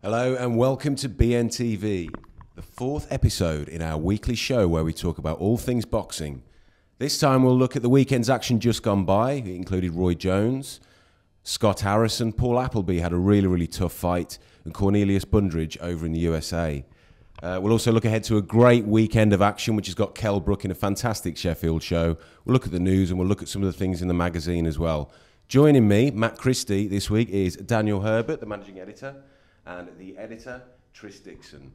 Hello and welcome to BNTV, the fourth episode in our weekly show where we talk about all things boxing. This time we'll look at the weekend's action just gone by. It included Roy Jones, Scott Harrison, Paul Appleby had a really tough fight, and Cornelius Bundridge over in the USA. We'll also look ahead to a great weekend of action which has got Kell Brook in a fantastic Sheffield show. We'll look at the news and we'll look at some of the things in the magazine as well. Joining me, Matt Christie, this week is Daniel Herbert, the managing editor, and the editor, Tris Dixon.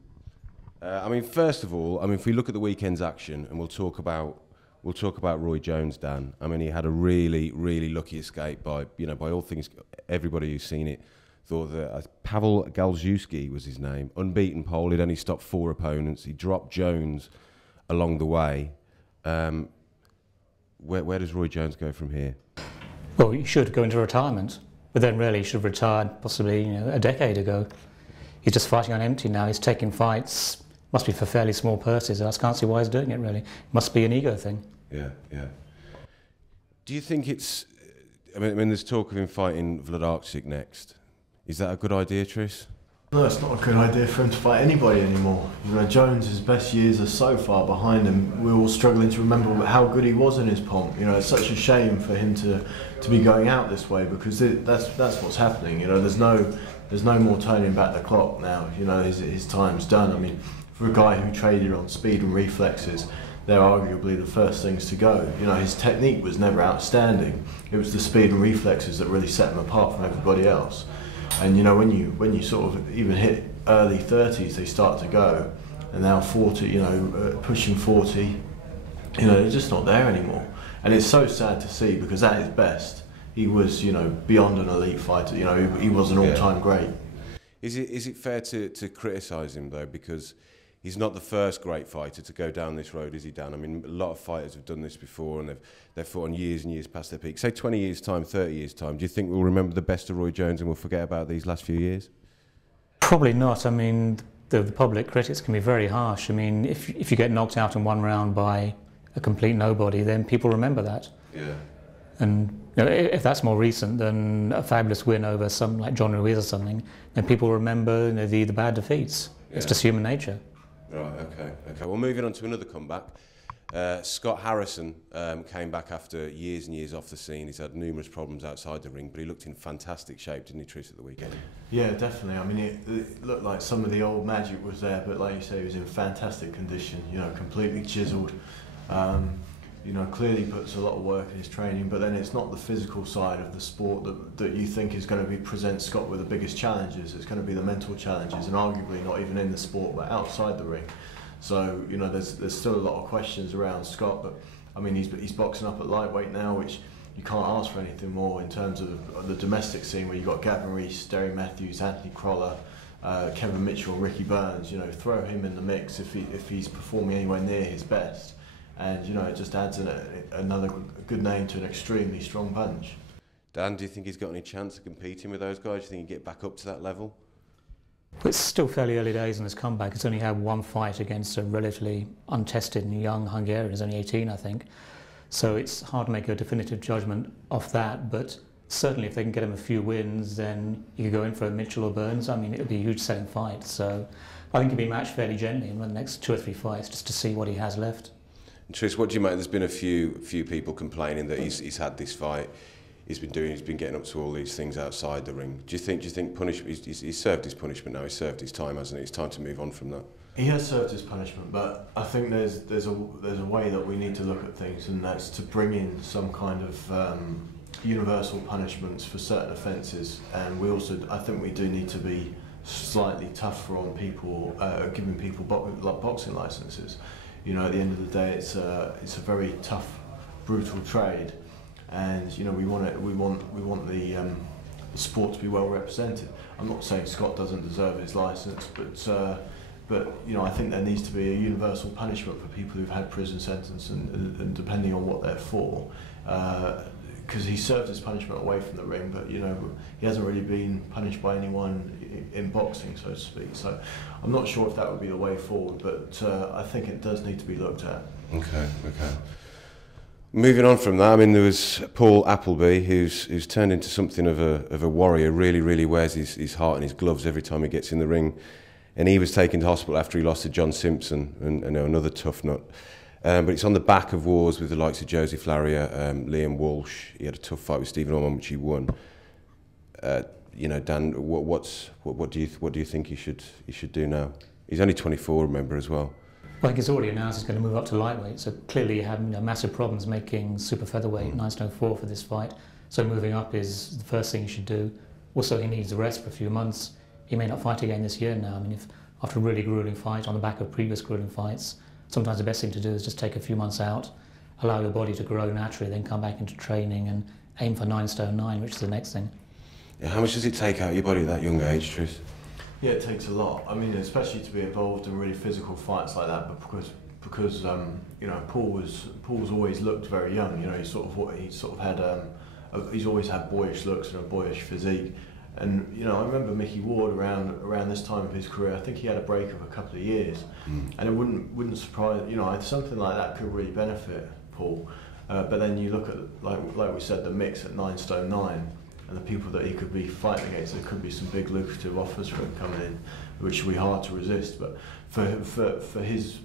First of all, if we look at the weekend's action, and we'll talk about Roy Jones, Dan. He had a really lucky escape by all things. Everybody who's seen it thought that Pavel Galzewski was his name, unbeaten Pole. He'd only stopped 4 opponents. He dropped Jones along the way. Where does Roy Jones go from here? Well, he should go into retirement. But then really he should have retired possibly a decade ago. He's just fighting on empty now. He's taking fights, must be for fairly small purses. I just can't see why he's doing it really. Must be an ego thing. Yeah. Do you think it's... there's talk of him fighting Vladarchik next. Is that a good idea, Tris? No, it's not a good idea for him to fight anybody anymore. Jones's best years are so far behind him. We're all struggling to remember how good he was in his pomp. It's such a shame for him to be going out this way because that's what's happening. There's no more turning back the clock now. His time's done. For a guy who traded on speed and reflexes, they're arguably the first things to go. His technique was never outstanding. It was the speed and reflexes that really set him apart from everybody else. And when you sort of even hit early 30s, they start to go, and now 40, pushing 40, they're just not there anymore. And it's so sad to see because at his best, he was beyond an elite fighter. He was an all-time great. Is it fair to criticise him though, because he's not the first great fighter to go down this road, is he, Dan? A lot of fighters have done this before and they've fought on years and years past their peak. Say 20 years' time, 30 years' time, do you think we'll remember the best of Roy Jones and we'll forget about these last few years? Probably not. The public critics can be very harsh. If you get knocked out in one round by a complete nobody, then people remember that. Yeah. And if that's more recent than a fabulous win over some like John Ruiz or something, then people remember the bad defeats. Yeah. It's just human nature. Right, okay. Well, moving on to another comeback. Scott Harrison came back after years and years off the scene. He's had numerous problems outside the ring, but he looked in fantastic shape, didn't he, Tris, at the weekend? Yeah, definitely. It looked like some of the old magic was there, but like you say, he was in fantastic condition, completely chiseled. Clearly puts a lot of work in his training, but then it's not the physical side of the sport that you think is going to present Scott with the biggest challenges. It's going to be the mental challenges, and arguably not even in the sport, but outside the ring. So, there's still a lot of questions around Scott, but he's boxing up at lightweight now, which you can't ask for anything more in terms of the domestic scene, where you've got Gavin Rees, Derry Matthews, Anthony Crolla, Kevin Mitchell, Ricky Burns. Throw him in the mix if he's performing anywhere near his best. And it just adds another good name to an extremely strong bunch. Dan, do you think he's got any chance of competing with those guys? Do you think he'd get back up to that level? It's still fairly early days in his comeback. He's only had one fight against a relatively untested and young Hungarian. He's only 18, I think. So it's hard to make a definitive judgment off that. But certainly, if they can get him a few wins, then you could go in for a Mitchell or Burns. It would be a huge selling fight. So I think he'll be matched fairly gently in the next 2 or 3 fights, just to see what he has left. Tris, what do you make? There's been a few people complaining that he's had this fight. He's been getting up to all these things outside the ring. Do you think punishment? He's served his punishment now. He's served his time, hasn't he? It's time to move on from that. He has served his punishment, but I think there's a way that we need to look at things, and that's to bring in some kind of universal punishments for certain offences. And I think we do need to be slightly tougher on people, giving people boxing licences. At the end of the day, it's a very tough, brutal trade, and we want the sport to be well represented. I'm not saying Scott doesn't deserve his licence, but I think there needs to be a universal punishment for people who've had prison sentence, and depending on what they're for, because he served his punishment away from the ring, but he hasn't really been punished by anyone in boxing, so to speak. So I'm not sure if that would be the way forward, but I think it does need to be looked at. Okay. Moving on from that, I mean, there was Paul Appleby, who's turned into something of a warrior. Really, really wears his heart in his gloves every time he gets in the ring. And he was taken to hospital after he lost to John Simpson, and another tough nut. But it's on the back of wars with the likes of Josie Flaria, Liam Walsh. He had a tough fight with Stephen Ormond, which he won. Dan, what do you think he should do now? He's only 24, remember, as well. Well, I think it's already announced he's going to move up to lightweight, so clearly he had massive problems making super featherweight 9 stone 4 for this fight. So moving up is the first thing he should do. Also, he needs a rest for a few months. He may not fight again this year now. I mean, if after a really gruelling fight on the back of previous gruelling fights, sometimes the best thing to do is just take a few months out, allow your body to grow naturally, then come back into training and aim for 9 stone 9, which is the next thing. Yeah, how much does it take out of your body at that young age, Tris? Yeah, it takes a lot. I mean, especially to be involved in really physical fights like that, but because Paul's always looked very young. You know, he's always had boyish looks and a boyish physique. And I remember Mickey Ward around this time of his career. I think he had a break of a couple of years, and it wouldn't surprise. Something like that could really benefit Paul. But then you look at like we said, the mix at 9 stone 9. And the people that he could be fighting against, there could be some big lucrative offers for him coming in, which would be hard to resist. But for his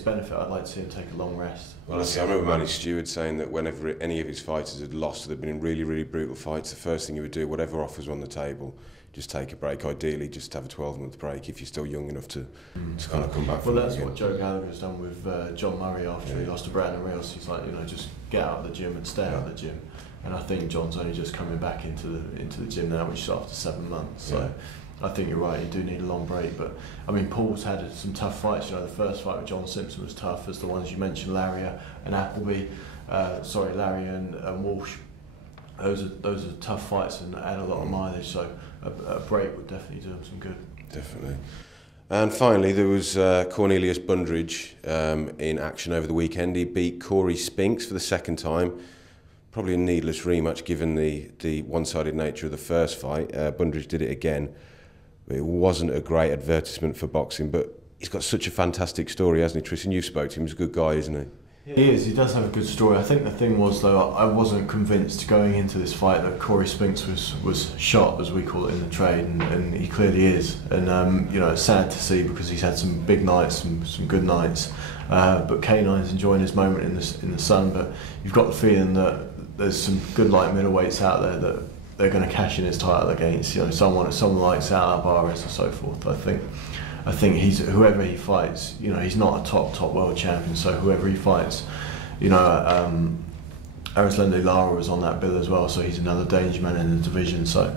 benefit, I'd like to see him take a long rest. Well, I remember Manny Stewart saying that whenever any of his fighters had lost, or they'd been in really, really brutal fights, the first thing he would do, whatever offers were on the table, just take a break. Ideally, just have a 12-month break if you're still young enough to kind of come back. Well, that's what Joe Gallagher's done with John Murray after he lost to Brandon Rios. He's like, just get out of the gym and stay out of the gym. And I think John's only just coming back into the gym now, which is after 7 months. So I think you're right, you do need a long break. But I mean, Paul's had some tough fights. The first fight with John Simpson was tough, as the ones you mentioned, Larry and Appleby. Larry and Walsh. Those are tough fights and add a lot of mileage. So a break would definitely do him some good. Definitely. And finally, there was Cornelius Bundridge in action over the weekend. He beat Corey Spinks for the second time. Probably a needless rematch given the one-sided nature of the first fight. Bundridge did it again. It wasn't a great advertisement for boxing, but he's got such a fantastic story, hasn't he, Tristan? You've spoken to him, he's a good guy, isn't he? He is, he does have a good story. I think the thing was, though, I wasn't convinced going into this fight that Corey Spinks was shot, as we call it in the trade, and he clearly is. And, it's sad to see because he's had some big nights, some good nights. But K9's enjoying his moment in the sun, but you've got the feeling that there's some good light middleweights out there that they're going to cash in his title against. Someone like Sal Alvarez and so forth. I think whoever he fights. He's not a top world champion. So whoever he fights, Arislande Lara was on that bill as well. So he's another danger man in the division. So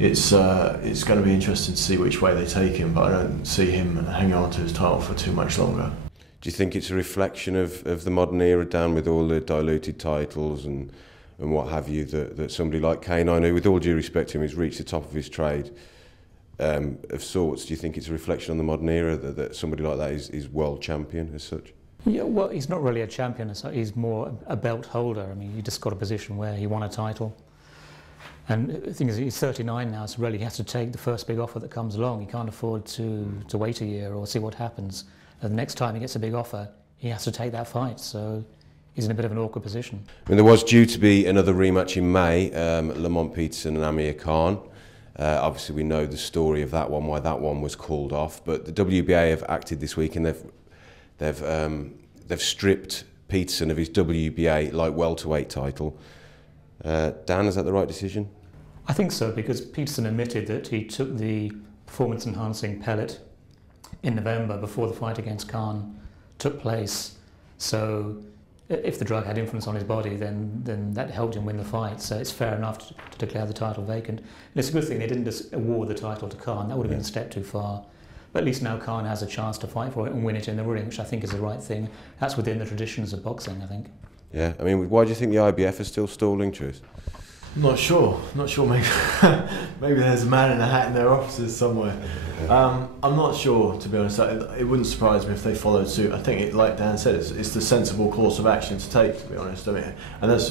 it's going to be interesting to see which way they take him. But I don't see him hanging on to his title for too much longer. Do you think it's a reflection of the modern era, Dan, with all the diluted titles and what have you, that somebody like K9, who, with all due respect to him, has reached the top of his trade of sorts? Do you think it's a reflection on the modern era that somebody like that is world champion as such? Yeah, well, he's not really a champion as such. He's more a belt holder. I mean, he just got a position where he won a title. And the thing is, he's 39 now, so really he has to take the first big offer that comes along. He can't afford to wait a year or see what happens. And the next time he gets a big offer, he has to take that fight. So he's in a bit of an awkward position. I mean, there was due to be another rematch in May, Lamont Peterson and Amir Khan. Obviously, we know the story of that one, why that one was called off. But the WBA have acted this week, and they've stripped Peterson of his WBA light welterweight title. Dan, is that the right decision? I think so, because Peterson admitted that he took the performance-enhancing pellet in November before the fight against Khan took place. So if the drug had influence on his body, then that helped him win the fight. So it's fair enough to declare the title vacant. And it's a good thing they didn't just award the title to Khan. That would have been a step too far. But at least now Khan has a chance to fight for it and win it in the ring, which I think is the right thing. That's within the traditions of boxing, I think. Yeah, I mean, why do you think the IBF is still stalling, Tris? I'm not sure. Maybe maybe there's a man in a hat in their offices somewhere. I'm not sure, to be honest. It wouldn't surprise me if they followed suit. I think, like Dan said, it's the sensible course of action to take, to be honest. I mean, and that's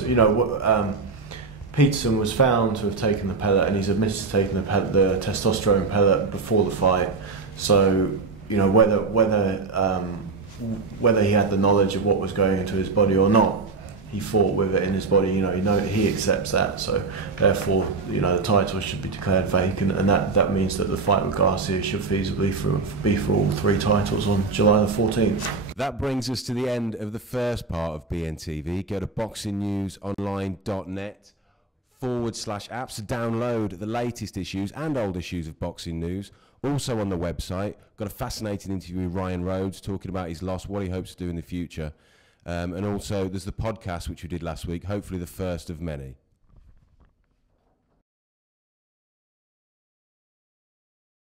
Peterson was found to have taken the pellet, and he's admitted to taking the testosterone pellet before the fight. So whether he had the knowledge of what was going into his body or not, he fought with it in his body. He accepts that. So therefore, the title should be declared vacant, and that means that the fight with Garcia should feasibly be for all 3 titles on July the 14th. That brings us to the end of the first part of BNTV. Go to boxingnewsonline.net/apps to download the latest issues and old issues of Boxing News. Also on the website, got a fascinating interview with Ryan Rhodes talking about his loss, what he hopes to do in the future. And also there's the podcast, which we did last week, hopefully the first of many.